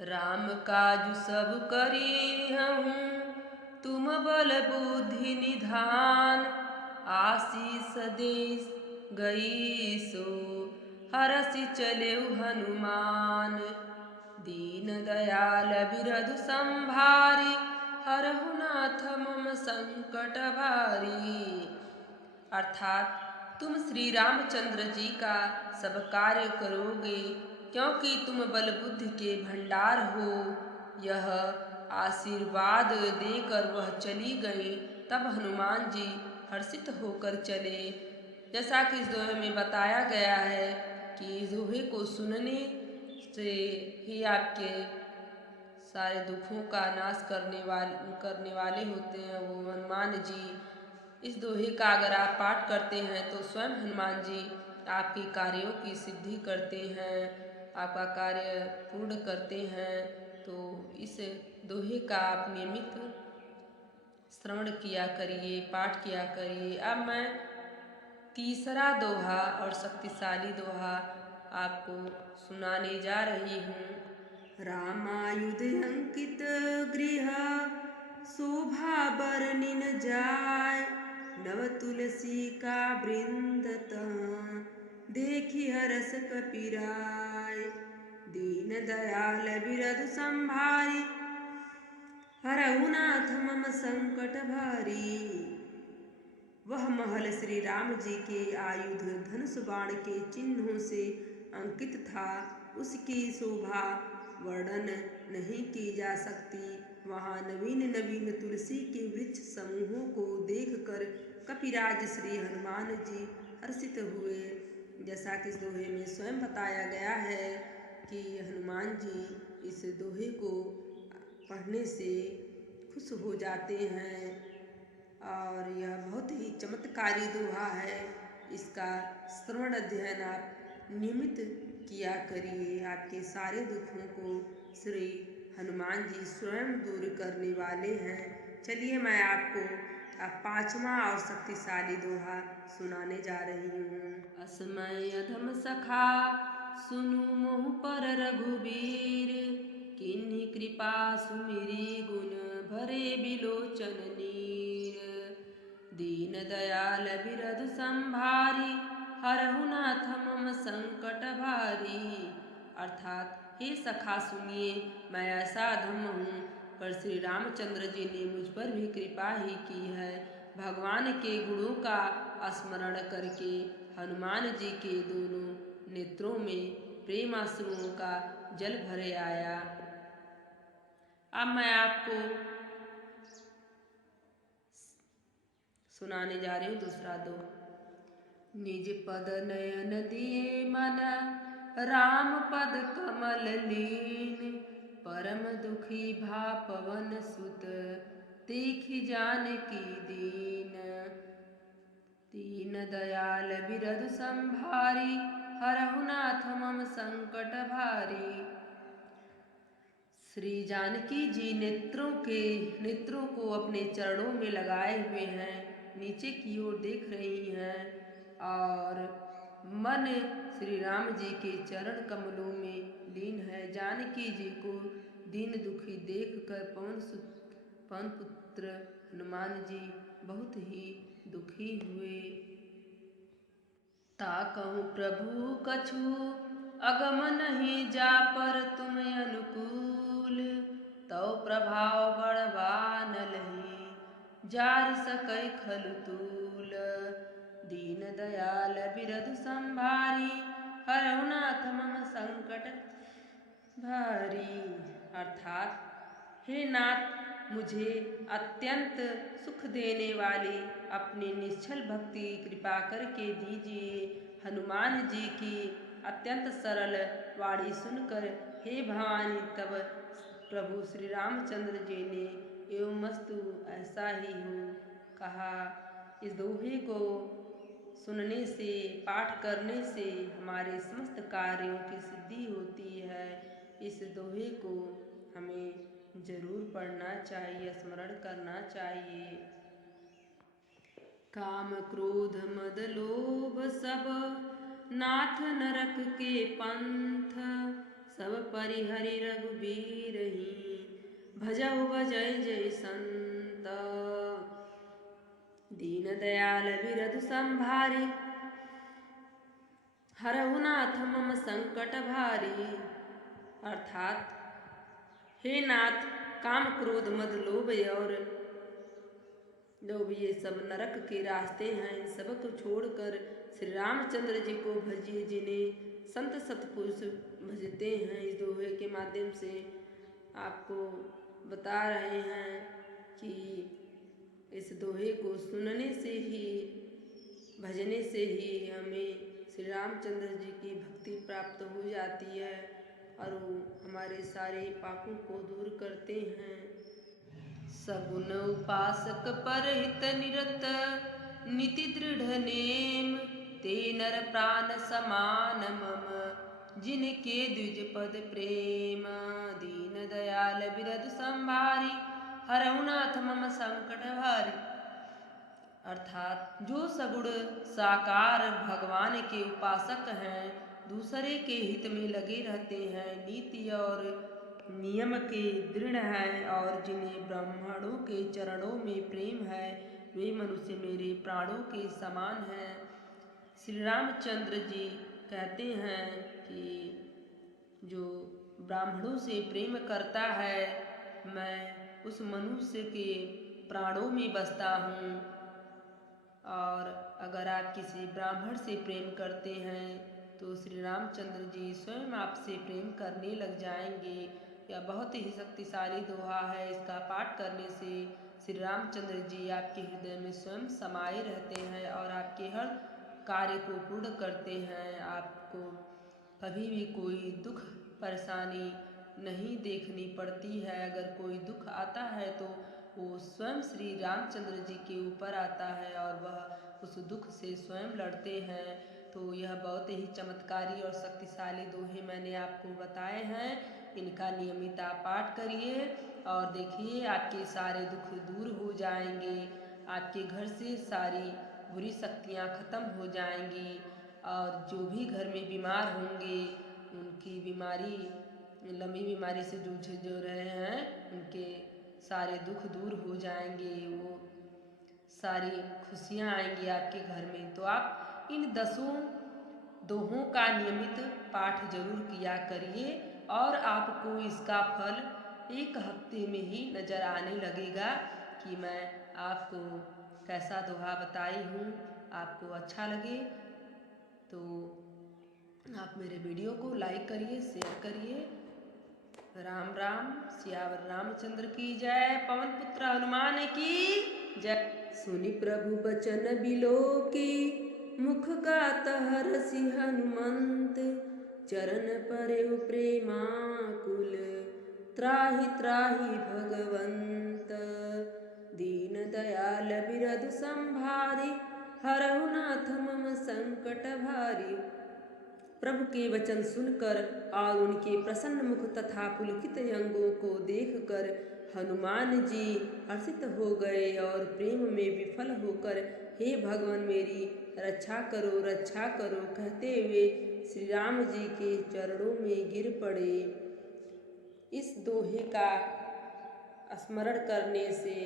राम काजु सब करी हूँ, तुम बल बुद्धि निधान। आशीष देश गई सो, हरसि चलेउ हनुमान। दीन दयाल बिरधु संभारी, हरहु नाथ मम संकट भारी। अर्थात तुम श्री रामचंद्र जी का सब कार्य करोगे, क्योंकि तुम बल बुद्धि के भंडार हो। यह आशीर्वाद देकर वह चली गई। तब हनुमान जी हर्षित होकर चले। जैसा कि इस दोहे में बताया गया है कि इस दोहे को सुनने से ही आपके सारे दुखों का नाश करने वाले होते हैं वो हनुमान जी। इस दोहे का अगर आप पाठ करते हैं तो स्वयं हनुमान जी आपके कार्यों की सिद्धि करते हैं, आपका कार्य पूर्ण करते हैं। तो इस दोहे का आप नियमित श्रवण किया करिए, पाठ किया करिए। अब मैं तीसरा दोहा और शक्तिशाली दोहा आपको सुनाने जा रही हूँ। रामायुध अंकित गृह, शोभा बरनिन जाय। नव तुलसी का वृंद तहाँ, देखी हरस कपिराय। दीन दयाल बिरधु संभारी, हरहु नाथ मम संकट भारी। वह महल श्री राम जी के आयुध धनुष बाण के चिन्हों से अंकित था। उसकी शोभा वर्णन नहीं की जा सकती। वहाँ नवीन नवीन तुलसी के वृक्ष समूहों को देखकर कपिराज श्री हनुमान जी हर्षित हुए। जैसा कि इस दोहे में स्वयं बताया गया है कि हनुमान जी इस दोहे को पढ़ने से खुश हो जाते हैं और यह बहुत ही चमत्कारी दोहा है। इसका श्रवण अध्ययन आप नियमित किया करिए। आपके सारे दुखों को श्री हनुमान जी स्वयं दूर करने वाले हैं। चलिए मैं आपको अब पांचवा और शक्तिशाली दोहा सुनाने जा रही हूँ। असमय अधम सखा, सुनु मोह पर रघुबीर। किन्हीं कृपा सुमिरी, गुण भरे बिलोचन नीर। दीन दयाल बिरधु संभारी, हरहु नाथ मम संकट भारी। अर्थात हे सखा सुनिए, मैं ऐसा अधम हूँ, पर श्री रामचंद्र जी ने मुझ पर भी कृपा ही की है। भगवान के गुणों का स्मरण करके हनुमान जी के दोनों नेत्रों में प्रेमाश्रुओं का जल भरे आया। अब मैं आपको सुनाने जा रही हूँ दूसरा दोहा। निज पद नयन दिए मन, राम पद कमल लीन। परम दुखी भा पवन सुत, देखि जानकी दीन। दीन दयाल बिरधु संभारी, हरहु नाथ मम संकट भारी। श्री जानकी जी नेत्रों को अपने चरणों में लगाए हुए हैं, नीचे की ओर देख रही हैं और मन श्री राम जी के चरण कमलों में लीन है। जानकी जी को दीन दुखी देखकर पवन पुत्र हनुमान जी बहुत ही दुखी हुए। ताकहु प्रभु कछु, अगम नहीं जा पर तुम अनुकूल। तव प्रभाव बढ़वा न लही, जार सकै खलु तूल। दीन दयाल बिरधु संभारी, हरहु नाथ मम संकट भारी। अर्थात हे नाथ, मुझे अत्यंत सुख देने वाली अपनी निश्चल भक्ति कृपा करके दीजिए। हनुमान जी की अत्यंत सरल वाणी सुनकर हे भवानी, तब प्रभु श्री रामचंद्र जी ने एवमस्तु ऐसा ही हो कहा। इस दोहे को सुनने से, पाठ करने से हमारे समस्त कार्यों की सिद्धि होती है। इस दोहे को हमें जरूर पढ़ना चाहिए, स्मरण करना चाहिए। काम क्रोध मद लोभ सब, नाथ नरक के पंथ। सब परिहरि रघुबीरहि, भजहु भजय जय संत। दीन दयाल बिरधु संभारी, हरहु नाथ मम संकट भारी। अर्थात हे नाथ, काम क्रोध मद लोभ और ये सब नरक के रास्ते हैं, इन सब को छोड़कर श्री रामचंद्र जी को भजिए, जिन्हें संत सतपुरुष भजते हैं। इस दोहे के माध्यम से आपको बता रहे हैं कि इस दोहे को सुनने से ही, भजने से ही हमें श्री रामचंद्र जी की भक्ति प्राप्त हो जाती है और वो हमारे सारे पापों को दूर करते हैं। सगुन उपासक परहित निरत, नीति दृढ़ नेम, ते नर प्राण समान मम, जिनके द्विज पद प्रेम। दीन दयाल बिरधु संभारी, हरहु नाथ मम संकट भारी। अर्थात जो सगुण साकार भगवान के उपासक हैं, दूसरे के हित में लगे रहते हैं, नीति और नियम के दृढ़ हैं और जिन्हें ब्राह्मणों के चरणों में प्रेम है, वे मनुष्य मेरे प्राणों के समान हैं। श्री रामचंद्र जी कहते हैं कि जो ब्राह्मणों से प्रेम करता है, मैं उस मनुष्य के प्राणों में बसता हूँ। और अगर आप किसी ब्राह्मण से प्रेम करते हैं तो श्री रामचंद्र जी स्वयं आपसे प्रेम करने लग जाएंगे। यह बहुत ही शक्तिशाली दोहा है। इसका पाठ करने से श्री रामचंद्र जी आपके हृदय में स्वयं समाये रहते हैं और आपके हर कार्य को पूर्ण करते हैं। आपको कभी भी कोई दुख परेशानी नहीं देखनी पड़ती है। अगर कोई दुख आता है तो वो स्वयं श्री रामचंद्र जी के ऊपर आता है और वह उस दुख से स्वयं लड़ते हैं। तो यह बहुत ही चमत्कारी और शक्तिशाली दोहे मैंने आपको बताए हैं। इनका नियमित आप पाठ करिए और देखिए आपके सारे दुख दूर हो जाएंगे। आपके घर से सारी बुरी शक्तियाँ खत्म हो जाएंगी और जो भी घर में बीमार होंगे, उनकी बीमारी, लंबी बीमारी से जूझ रहे हैं, उनके सारे दुख दूर हो जाएंगे। वो सारी खुशियाँ आएंगी आपके घर में। तो आप इन 10 दोहों का नियमित पाठ जरूर किया करिए और आपको इसका फल 1 हफ्ते में ही नज़र आने लगेगा कि मैं आपको कैसा दोहा बताई हूँ। आपको अच्छा लगे तो आप मेरे वीडियो को लाइक करिए, शेयर करिए। राम राम। सियावर रामचंद्र की जय। पवन पुत्र हनुमान की जय। सुनि प्रभु बचन बिलोकी, मुख गात हरषि हनुमंत। चरण परेउ प्रेमाकुल, त्राहि त्राहि भगवंत। दीन दयाल बिरधु संभारी, हरहु नाथ मम संकट भारी। प्रभु के वचन सुनकर और उनके प्रसन्न मुख तथा पुलकित अंगों को देखकर हनुमान जी हर्षित हो गए और प्रेम में विफल होकर हे भगवान मेरी रक्षा करो कहते हुए श्री राम जी के चरणों में गिर पड़े। इस दोहे का स्मरण करने से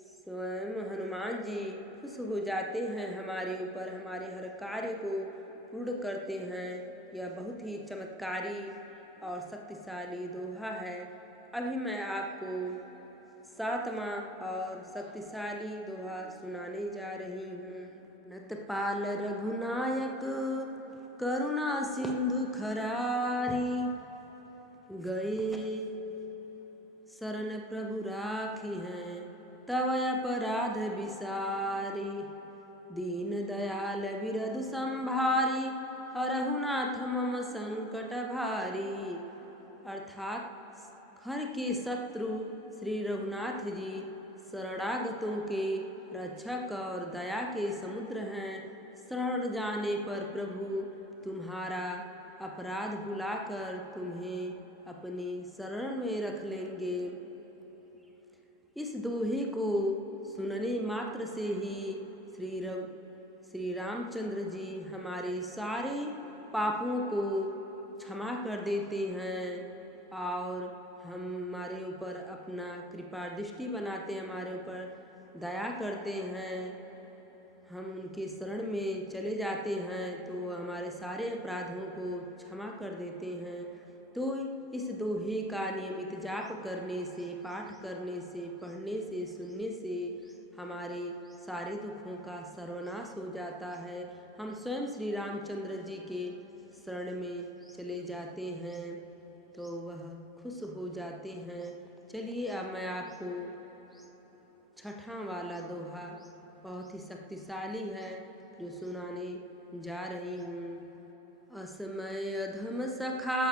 स्वयं हनुमान जी खुश हो जाते हैं हमारे ऊपर, हमारे हर कार्य को पूर्ण करते हैं। यह बहुत ही चमत्कारी और शक्तिशाली दोहा है। अभी मैं आपको 7वां और शक्तिशाली दोहा सुनाने जा रही हूँ। नतपाल रघुनायक, करुणा सिंधु खरारी। गए शरण प्रभु राखी हैं, तव अपराध बिसारी। दीन दयाल बिरधु संभारी, हरहु नाथ मम संकट भारी। अर्थात घर के शत्रु श्री रघुनाथ जी शरणागतों के रक्षक और दया के समुद्र हैं। शरण जाने पर प्रभु तुम्हारा अपराध भुलाकर तुम्हें अपनी शरण में रख लेंगे। इस दोहे को सुनने मात्र से ही श्री रामचंद्र जी हमारे सारे पापों को क्षमा कर देते हैं और हमारे ऊपर अपना कृपा दृष्टि बनाते हैं, हमारे ऊपर दया करते हैं, हम उनके शरण में चले जाते हैं तो हमारे सारे अपराधों को क्षमा कर देते हैं। तो इस दोहे का नियमित जाप करने से, पाठ करने से, पढ़ने से, सुनने से हमारे सारे दुखों का सर्वनाश हो जाता है। हम स्वयं श्री रामचंद्र जी के शरण में चले जाते हैं तो वह खुश हो जाते हैं। चलिए अब मैं आपको छठा वाला दोहा बहुत ही शक्तिशाली है जो सुनाने जा रही हूँ। असमय अधम सखा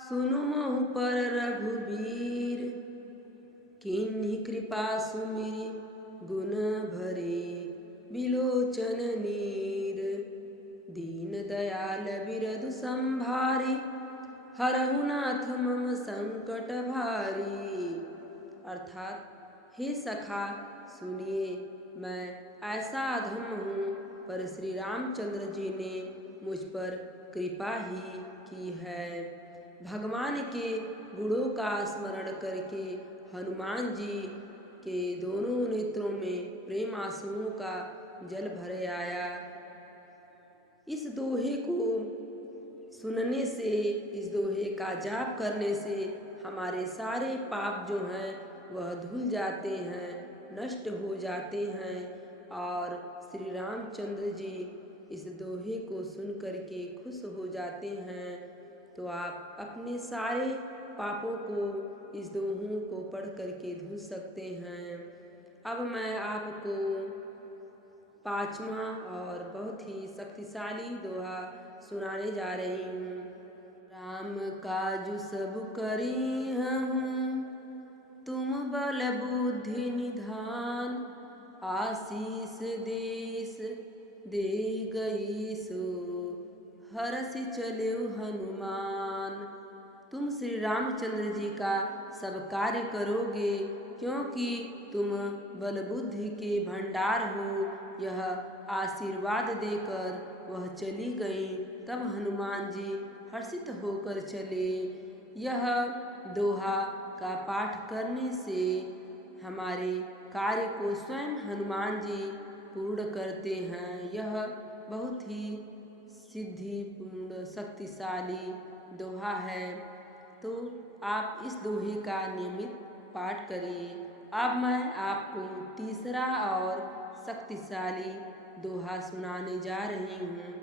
सुनु मोह पर रघुबीर, किन्हीं कृपा सुमिरि गुण भरे बिलोचन नीर। दीन दयाल बिरधु संभारी, हरहु नाथ मम संकट भारी। अर्थात हे सखा सुनिए, मैं ऐसा अधम हूँ पर श्री रामचंद्र जी ने मुझ पर कृपा ही की है। भगवान के गुणों का स्मरण करके हनुमान जी के दोनों नेत्रों में प्रेम आंसुओं का जल भर आया। इस दोहे को सुनने से, इस दोहे का जाप करने से हमारे सारे पाप जो हैं वह धुल जाते हैं, नष्ट हो जाते हैं और श्री रामचंद्र जी इस दोहे को सुन करके खुश हो जाते हैं। तो आप अपने सारे पापों को इस दोहों को पढ़ करके धुल सकते हैं। अब मैं आपको पांचवा और बहुत ही शक्तिशाली दोहा सुनाने जा रही हूँ। राम काजु सब करी हूँ, तुम बल बुद्धि निधान। आशीष देश दे गई सो, हरषि चले हनुमान। तुम श्री रामचंद्र जी का सब कार्य करोगे क्योंकि तुम बल बुद्धि के भंडार हो। यह आशीर्वाद देकर वह चली गई, तब हनुमान जी हर्षित होकर चले। यह दोहा का पाठ करने से हमारे कार्य को स्वयं हनुमान जी पूर्ण करते हैं। यह बहुत ही सिद्धिपूर्ण शक्तिशाली दोहा है, तो आप इस दोहे का नियमित पाठ करिए। अब मैं आपको तीसरा और शक्तिशाली दोहा सुनाने जा रही हूँ।